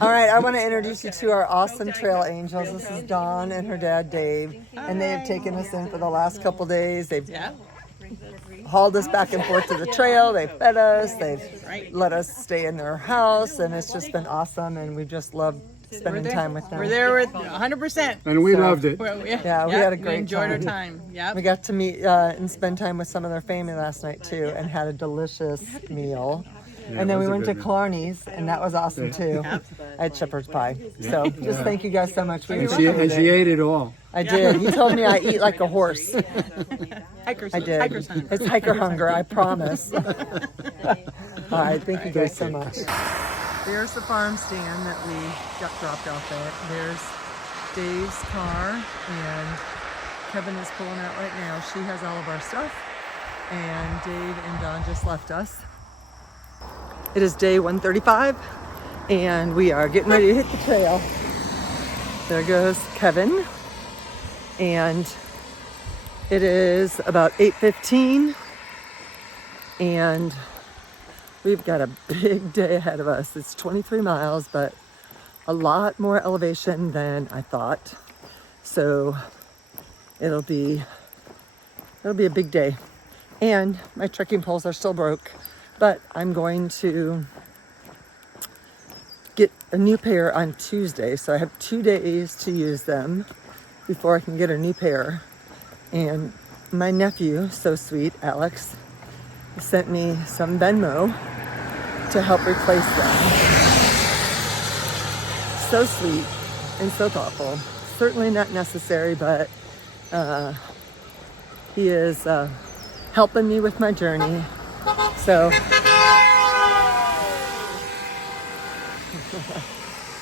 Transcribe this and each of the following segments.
All right, I want to introduce you to our awesome trail angels. This is Dawn and her dad, Dave, and they have taken us in for the last couple days. They've hauled us back and forth to the trail. They've fed us. They've let us stay in their house, and it's just been awesome, and we just loved spending time with them. We're there with 100%. And we loved it. Yeah, we had a great enjoyed time. our time. Yeah. We got to meet and spend time with some of their family last night, too, and had a delicious meal. And then we went to Clarny's, and that was awesome, too. I had shepherd's pie. So just thank you guys so much. And she ate it all. I did. You told me I eat like a horse. Hikers, I did. Hikers hunger. It's hiker hunger, I promise. All right, thank you guys so much. There's the farm stand that we got dropped off at. There's Dave's car, and Kevin is pulling out right now. She has all of our stuff, and Dave and Don just left us. It is day 135, and we are getting ready to hit the trail. There goes Kevin, and it is about 8:15, and we've got a big day ahead of us. It's 23 miles, but a lot more elevation than I thought. So it'll be a big day. And my trekking poles are still broke, but I'm going to get a new pair on Tuesday. So I have 2 days to use them before I can get a new pair. And my nephew, so sweet, Alex, sent me some Venmo to help replace them. So sweet and so thoughtful. Certainly not necessary, but he is helping me with my journey. So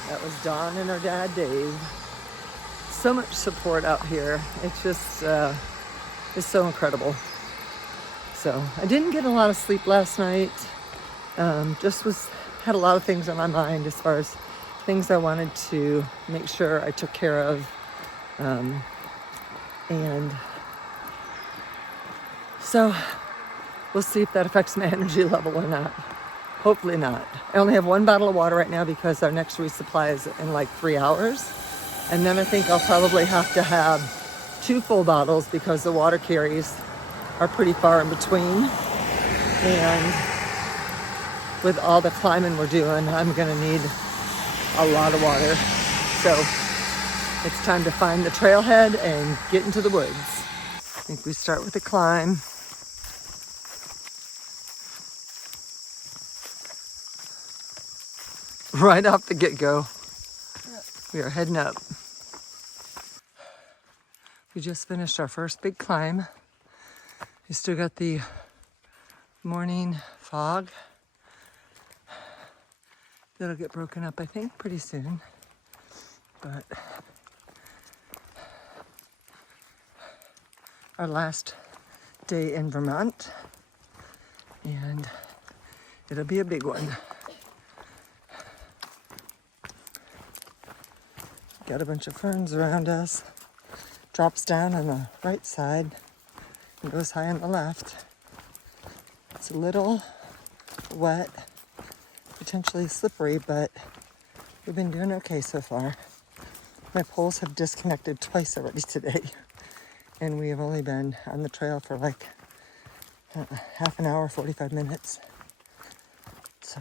that was Dawn and her dad, Dave. So much support out here. It's just, it's so incredible. So I didn't get a lot of sleep last night. Had a lot of things on my mind as far as things I wanted to make sure I took care of. And so we'll see if that affects my energy level or not. Hopefully not. I only have 1 bottle of water right now because our next resupply is in like 3 hours. And then I think I'll probably have to have 2 full bottles because the water carries are pretty far in between. And with all the climbing we're doing, I'm gonna need a lot of water. So it's time to find the trailhead and get into the woods. I think we start with the climb. Right off the get-go, we are heading up. We just finished our first big climb. We still got the morning fog. It'll get broken up, I think, pretty soon. But our last day in Vermont, and it'll be a big one. Got a bunch of ferns around us. Drops down on the right side and goes high on the left. It's a little wet, potentially slippery, but we've been doing okay so far. My poles have disconnected twice already today, and we have only been on the trail for like half an hour, 45 minutes. So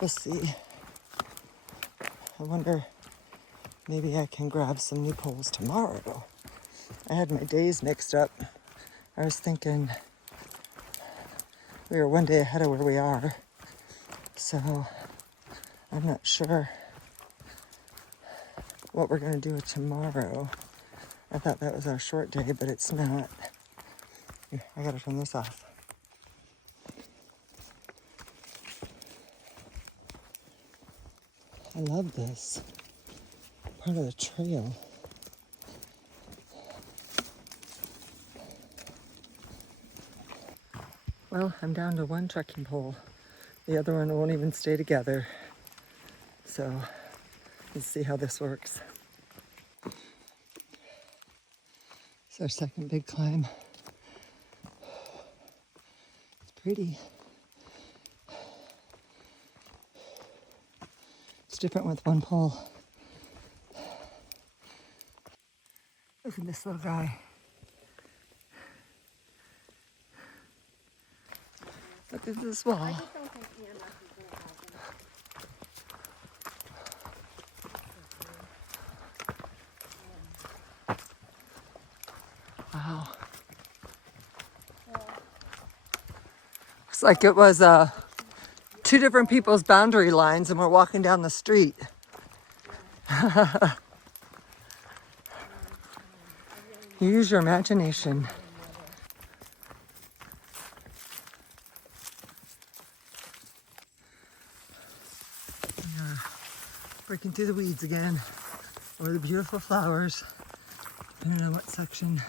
we'll see. I wonder, maybe I can grab some new poles tomorrow. I had my days mixed up. I was thinking we were 1 day ahead of where we are. So I'm not sure what we're going to do with tomorrow. I thought that was our short day, but it's not. Here, I got to turn this off. I love this part of the trail. Well, I'm down to 1 trekking pole. The other one won't even stay together. So let's see how this works. It's our second big climb. It's pretty. different with one pole. Look at this little guy. Look at this wall. Wow. Looks like it was two different people's boundary lines and we're walking down the street. Use your imagination. Breaking through the weeds again, over the beautiful flowers. I don't know what section.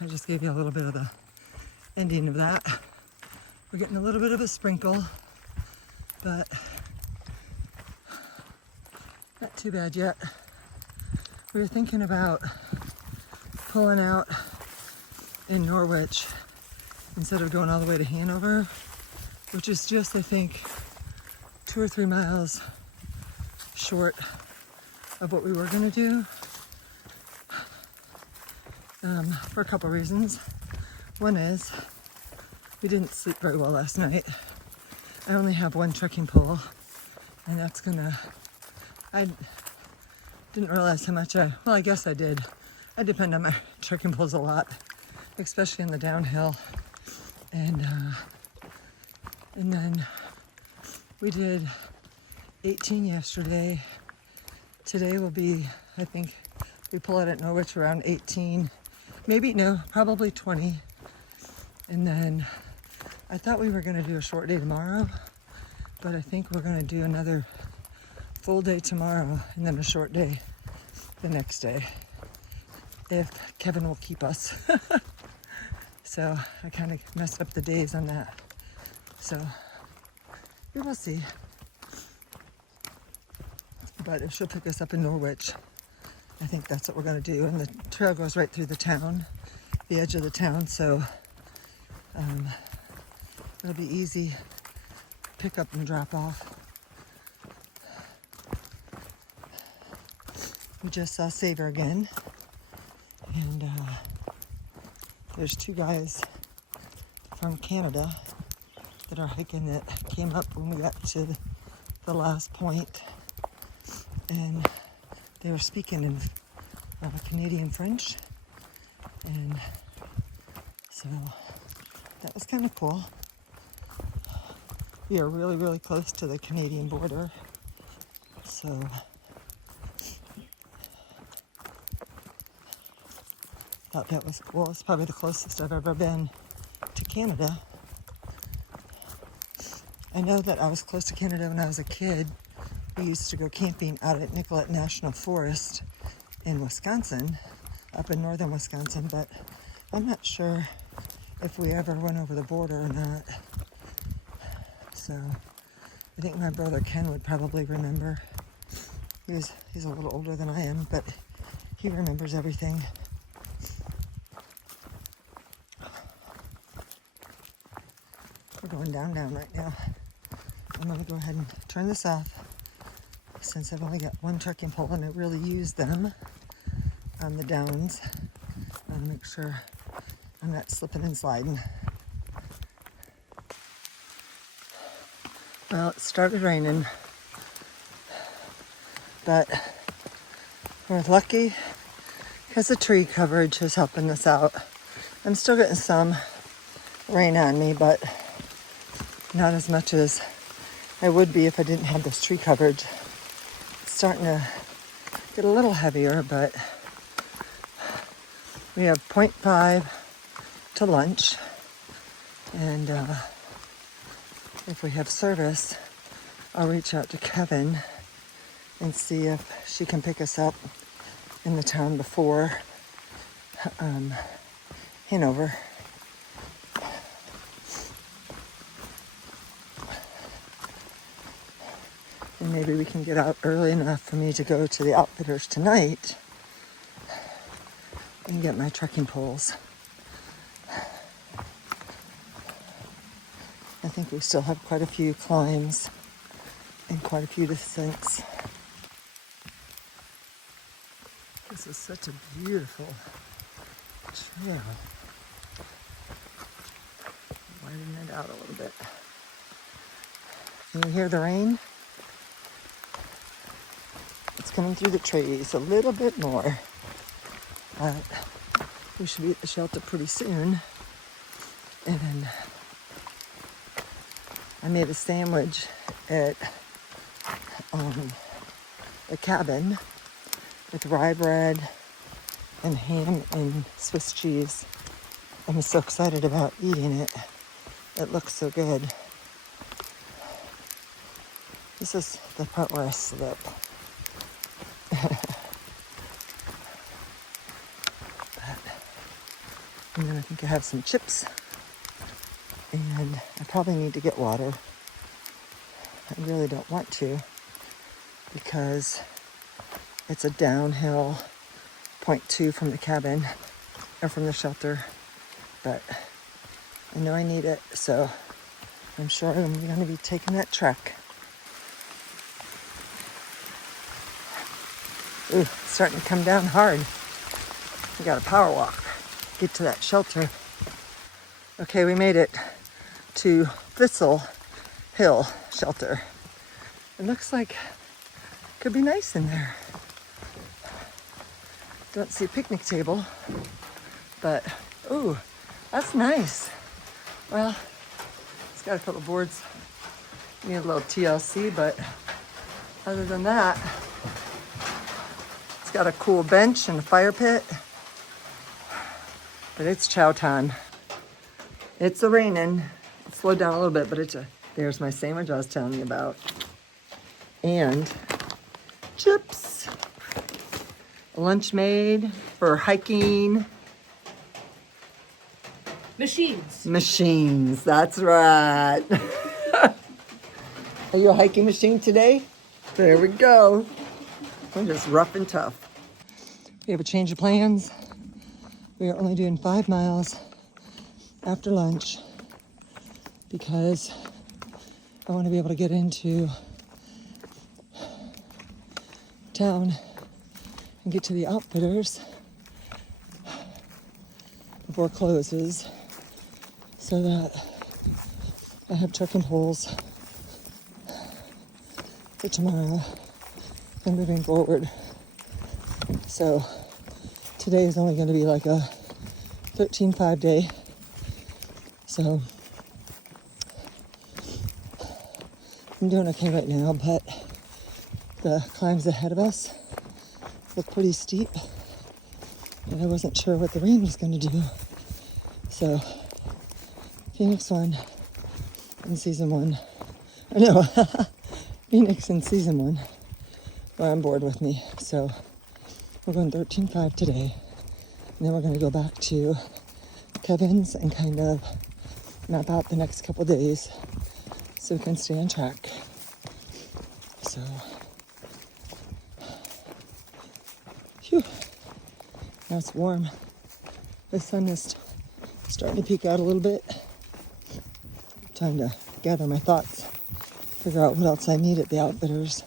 I just gave you a little bit of the ending of that. We're getting a little bit of a sprinkle, but not too bad yet. We were thinking about pulling out in Norwich instead of going all the way to Hanover, which is just, I think, 2 or 3 miles short of what we were going to do, for a couple reasons. One is we didn't sleep very well last night. I only have one trekking pole, and that's gonna, I didn't realize how much well, I guess I did. I depend on my trekking poles a lot, especially in the downhill. And then we did 18 yesterday. Today will be, I think, we pull out at Norwich around 18. Maybe, no, probably 20. And then I thought we were going to do a short day tomorrow, but I think we're going to do another full day tomorrow and then a short day the next day, if Kevin will keep us. So I kind of messed up the days on that. So we will see. But if she'll pick us up in Norwich, I think that's what we're going to do. And the trail goes right through the town, the edge of the town, so it'll be easy pick up and drop off. We just saw Saver again, and there's 2 guys from Canada that are hiking that came up when we got to the last point, and they were speaking in Canadian French, and so that was kind of cool. We are really, really close to the Canadian border, so thought that was cool. It's probably the closest I've ever been to Canada. I know that I was close to Canada when I was a kid. We used to go camping out at Nicollet National Forest in Wisconsin, up in northern Wisconsin, but I'm not sure if we ever went over the border or not. So I think my brother Ken would probably remember. He's a little older than I am, but he remembers everything. We're going down right now. I'm going to go ahead and turn this off, since I've only got one trekking pole and I really use them on the downs. I want to make sure I'm not slipping and sliding. Well, it started raining, but we're lucky because the tree coverage is helping us out. I'm still getting some rain on me, but not as much as I would be if I didn't have this tree coverage. It's starting to get a little heavier, but we have 0.5 to lunch, and if we have service, I'll reach out to Kevin and see if she can pick us up in the town before Hanover. And maybe we can get out early enough for me to go to the outfitters tonight and get my trekking poles. I think we still have quite a few climbs and quite a few sinks. This is such a beautiful trail. Widen it out a little bit. Can you hear the rain? It's coming through the trees a little bit more. But we should be at the shelter pretty soon. And then I made a sandwich at the cabin with rye bread and ham and Swiss cheese. I'm so excited about eating it. It looks so good. This is the part where I slip. And then I think I have some chips. And I probably need to get water. I really don't want to because it's a downhill 0.2 from the cabin or from the shelter. But I know I need it, so I'm sure I'm going to be taking that trek. Ooh, it's starting to come down hard. We got a power walk. Get to that shelter. Okay, we made it to Thistle Hill Shelter. It looks like it could be nice in there. Don't see a picnic table, but ooh, that's nice. Well, it's got a couple of boards. Need a little TLC, but other than that, it's got a cool bench and a fire pit. But it's chow time. It's raining. It slowed down a little bit, but there's my sandwich I was telling you about. And chips. Lunch made for hiking. Machines, that's right. Are you a hiking machine today? There we go. I'm just rough and tough. We have a change of plans. We are only doing 5 miles after lunch because I want to be able to get into town and get to the Outfitters before it closes so that I have trekking poles for tomorrow and moving forward. So today is only going to be like a 13-5 day. So I'm doing okay right now, but the climbs ahead of us look pretty steep. And I wasn't sure what the rain was going to do. So Phoenix won in season 1. I know, Phoenix in season 1 were on board with me. So we're going 13.5 today. And then we're going to go back to Kevin's and kind of map out the next couple days so we can stay on track. So, phew. Now it's warm. The sun is starting to peek out a little bit. Time to gather my thoughts, figure out what else I need at the Outfitters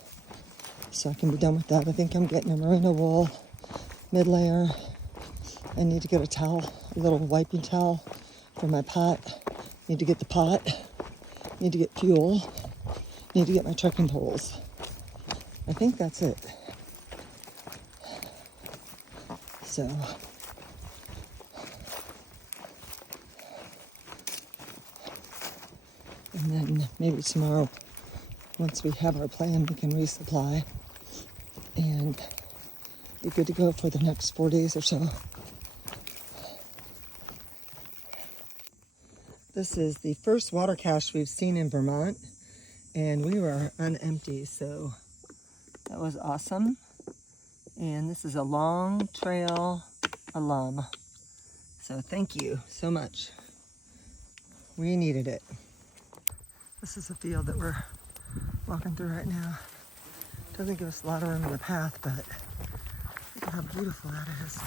so I can be done with that. I think I'm getting a merino wool mid-layer. I need to get a towel, a little wiping towel for my pot. Need to get the pot. Need to get fuel. Need to get my trekking poles. I think that's it. So, and then maybe tomorrow, once we have our plan, we can resupply and be good to go for the next 4 days or so. This is the first water cache we've seen in Vermont, and we were unempty, so that was awesome. And this is a Long Trail alum, so thank you so much. We needed it. This is a field that we're walking through right now. Doesn't give us a lot of room in the path, but look at how beautiful that is.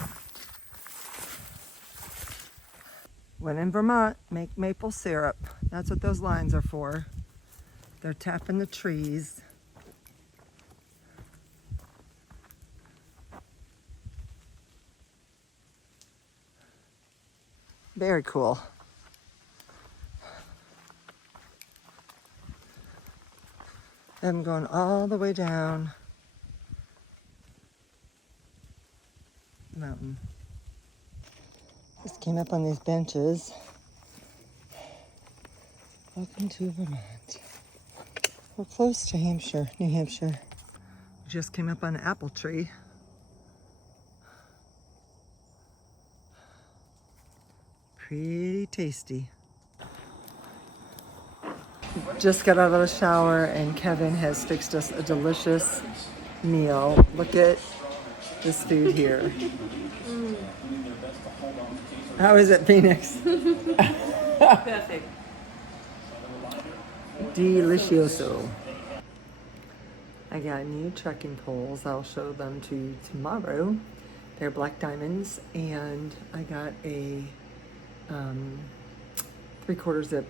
When in Vermont, make maple syrup. That's what those lines are for. They're tapping the trees. Very cool. I'm going all the way down the mountain. Just came up on these benches. Welcome to Vermont. We're close to Hampshire, New Hampshire. Just came up on an apple tree. Pretty tasty. Just got out of the shower and Kevin has fixed us a delicious meal. Look at this food here. How is it, Phoenix? Perfect. Delicioso. I got new trekking poles. I'll show them to you tomorrow. They're black diamonds, and I got a 3/4 zip.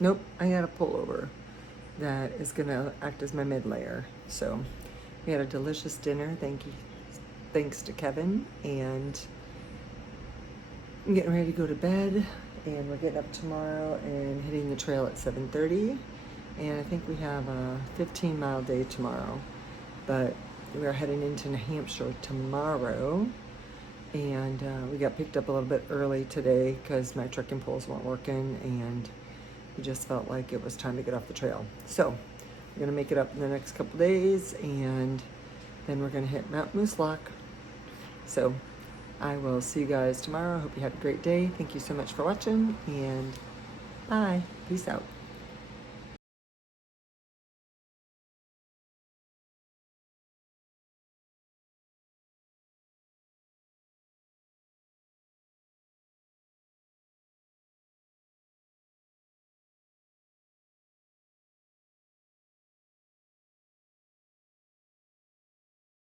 Nope, I got a pullover that is gonna act as my mid layer. So we had a delicious dinner. Thanks to Kevin, and I'm getting ready to go to bed. And we're getting up tomorrow and hitting the trail at 7:30. And I think we have a 15-mile day tomorrow. But we are heading into New Hampshire tomorrow. And we got picked up a little bit early today because my trekking poles weren't working. And we just felt like it was time to get off the trail. So we're going to make it up in the next couple days. And then we're going to hit Mount Moose Lock. So I will see you guys tomorrow. Hope you have a great day. Thank you so much for watching, and bye. Peace out.